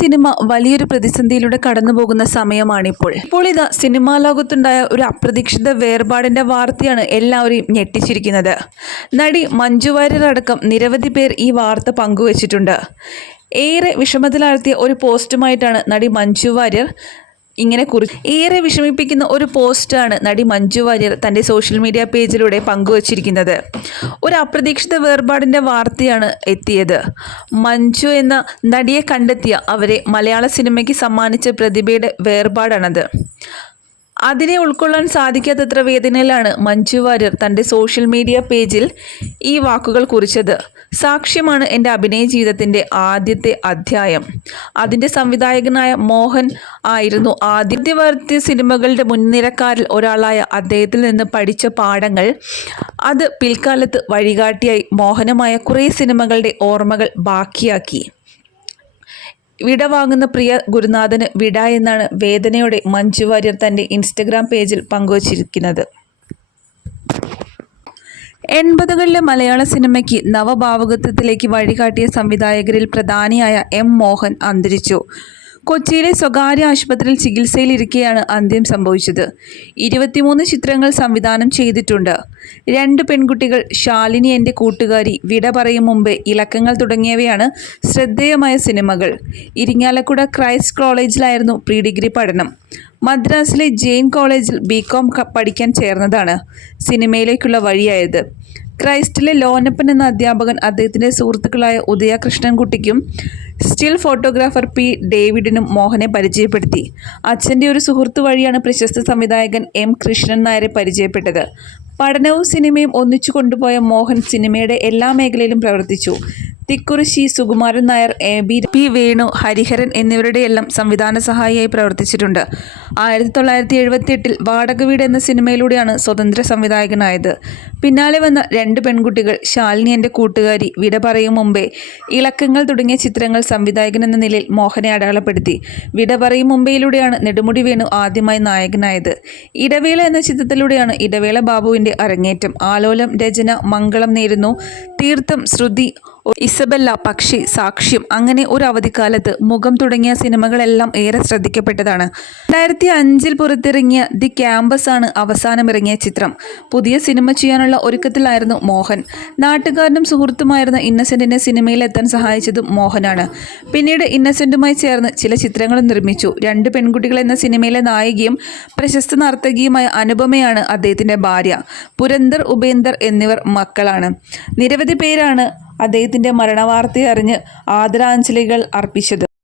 Cinema വലിയൊരു പ്രതിസന്ധിയിലൂടെ കടന്നു പോകുന്ന സമയമാണിപ്പോൾ. ഇപ്പോൾ ഇതാ സിനിമാ ലോകത്തുണ്ടായ ഒരു അപ്രതീക്ഷിത വേർപാടിന്റെ വാർത്തയാണ് എല്ലാവരെയും ഞെട്ടിച്ചിരിക്കുന്നത്. നടി മഞ്ജു വാര്യരടക്കം നിരവധി പേർ ഈ വാർത്ത പങ്കുവച്ചിട്ടുണ്ട്. ഏറെ വിഷമത്തിലാഴ്ത്തിയ ഒരു പോസ്റ്റുമായിട്ടാണ് നടി മഞ്ജു വാര്യർ ഇങ്ങനെ കുറിച്ച് ഏറെ വിഷമിപ്പിക്കുന്ന ഒരു പോസ്റ്റാണ് നടി മഞ്ജു വാര്യർ തന്റെ സോഷ്യൽ മീഡിയ പേജിലൂടെ പങ്കുവച്ചിരിക്കുന്നത്. ഒരു അപ്രതീക്ഷിത വേർപാടിന്റെ വാർത്തയാണ് എത്തിയത്. മഞ്ജു എന്ന നടിയെ കണ്ടെത്തിയ അവരെ മലയാള സിനിമയ്ക്ക് സമ്മാനിച്ച പ്രതിഭയുടെ വേർപാടാണത്. അതിനെ ഉൾക്കൊള്ളാൻ സാധിക്കാത്തത്ര വേദനയിലാണ് മഞ്ജു വാര്യർ തന്റെ സോഷ്യൽ മീഡിയ പേജിൽ ഈ വാക്കുകൾ കുറിച്ചത്. സാക്ഷ്യമാണ് എന്റെ അഭിനയ ജീവിതത്തിന്റെ ആദ്യത്തെ അധ്യായം. അതിന്റെ സംവിധായകനായ മോഹൻ ആയിരുന്നു. ആദ്യവർത്തി സിനിമകളുടെ മുൻനിരക്കാരിൽ ഒരാളായ അദ്ദേഹത്തിൽ നിന്ന് പഠിച്ച പാഠങ്ങൾ. അത് പിൽക്കാലത്ത് വഴികാട്ടിയായി മോഹനമായ കുറേ സിനിമകളുടെ ഓർമ്മകൾ ബാക്കിയാക്കി. വിട വാങ്ങുന്ന പ്രിയ ഗുരുനാഥന് വിട എന്നാണ് വേദനയോടെ മഞ്ജു വാര്യർ തന്റെ ഇൻസ്റ്റഗ്രാം പേജിൽ പങ്കുവച്ചിരിക്കുന്നത്. എൺപതുകളിലെ മലയാള സിനിമയ്ക്ക് നവഭാവുകത്വത്തിലേക്ക് വഴികാട്ടിയ സംവിധായകരിൽ പ്രധാനിയായ എം മോഹൻ അന്തരിച്ചു. കൊച്ചിയിലെ സ്വകാര്യ ആശുപത്രിയിൽ ചികിത്സയിലിരിക്കെയാണ് അന്ത്യം സംഭവിച്ചത്. ഇരുപത്തിമൂന്ന് ചിത്രങ്ങൾ സംവിധാനം ചെയ്തിട്ടുണ്ട്. രണ്ട് പെൺകുട്ടികൾ ശാലിനി എന്റെ കൂട്ടുകാരി വിട പറയും മുമ്പേ ഇലക്കങ്ങൾ തുടങ്ങിയവയാണ് ശ്രദ്ധേയമായ സിനിമകൾ. ഇരിങ്ങാലക്കുട ക്രൈസ്റ്റ് കോളേജിലായിരുന്നു പ്രീ ഡിഗ്രി പഠനം. മദ്രാസിലെ ജെയിൻ കോളേജിൽ ബി കോം പഠിക്കാൻ ചേർന്നതാണ് സിനിമയിലേക്കുള്ള വഴിയായത്. ക്രൈസ്റ്റിലെ ലോനപ്പൻ എന്ന അധ്യാപകൻ അദ്ദേഹത്തിന്റെ സുഹൃത്തുക്കളായ ഉദയ കൃഷ്ണൻകുട്ടിക്കും സ്റ്റിൽ ഫോട്ടോഗ്രാഫർ പി ഡേവിഡിനും മോഹനെ പരിചയപ്പെടുത്തി. അച്ഛന്റെ ഒരു സുഹൃത്തു വഴിയാണ് പ്രശസ്ത സംവിധായകൻ എം കൃഷ്ണൻ നായരെ പരിചയപ്പെട്ടത്. പഠനവും സിനിമയും ഒന്നിച്ചു കൊണ്ടുപോയ മോഹൻ സിനിമയുടെ എല്ലാ മേഖലയിലും പ്രവർത്തിച്ചു. Thikkurissy Sukumaran Nair A B P Venu Hariharan എന്നിവരുടെയെല്ലാം സംവിധാന സഹായിയായി പ്രവർത്തിച്ചിട്ടുണ്ട്. ആയിരത്തി തൊള്ളായിരത്തി എഴുപത്തി എട്ടിൽ വാടക വീട് എന്ന സിനിമയിലൂടെയാണ് സ്വതന്ത്ര സംവിധായകനായത്. പിന്നാലെ വന്ന രണ്ട് പെൺകുട്ടികൾ ശാലിനി എന്റെ കൂട്ടുകാരി വിട പറയും മുമ്പേ ഇളക്കങ്ങൾ തുടങ്ങിയ ചിത്രങ്ങൾ സംവിധായകൻ എന്ന നിലയിൽ മോഹനെ അടയാളപ്പെടുത്തി. വിട പറയും മുമ്പേയിലൂടെയാണ് നെടുമുടി വേണു ആദ്യമായി നായകനായത്. ഇടവേള എന്ന ചിത്രത്തിലൂടെയാണ് ഇടവേള ബാബുവിന്റെ അരങ്ങേറ്റം. ആലോലം രചന മംഗളം നേരുന്നു. തീർത്ഥം ശ്രുതി ഇസബല്ല പക്ഷി സാക്ഷ്യം അങ്ങനെ ഒരു അവധിക്കാലത്ത് മുഖം തുടങ്ങിയ സിനിമകളെല്ലാം ഏറെ ശ്രദ്ധിക്കപ്പെട്ടതാണ്. രണ്ടായിരത്തി അഞ്ചിൽ പുറത്തിറങ്ങിയ ദി ക്യാമ്പസ് ആണ് അവസാനമിറങ്ങിയ ചിത്രം. പുതിയ സിനിമ ചെയ്യാനുള്ള ഒരുക്കത്തിലായിരുന്നു മോഹൻ. നാട്ടുകാരനും സുഹൃത്തുമായിരുന്ന ഇന്നസെന്റിനെ സിനിമയിലെത്താൻ സഹായിച്ചതും മോഹനാണ്. പിന്നീട് ഇന്നസെന്റുമായി ചേർന്ന് ചില ചിത്രങ്ങളും നിർമ്മിച്ചു. രണ്ട് പെൺകുട്ടികൾ എന്ന സിനിമയിലെ നായികയും പ്രശസ്ത നർത്തകിയുമായ അനുപമയാണ് അദ്ദേഹത്തിന്റെ ഭാര്യ. പുരന്ദർ ഉപേന്ദർ എന്നിവർ മക്കളാണ്. നിരവധി പേരാണ് അദ്ദേഹത്തിന്റെ മരണവാർത്തയറിഞ്ഞ് ആദരാഞ്ജലികൾ അർപ്പിച്ചത്.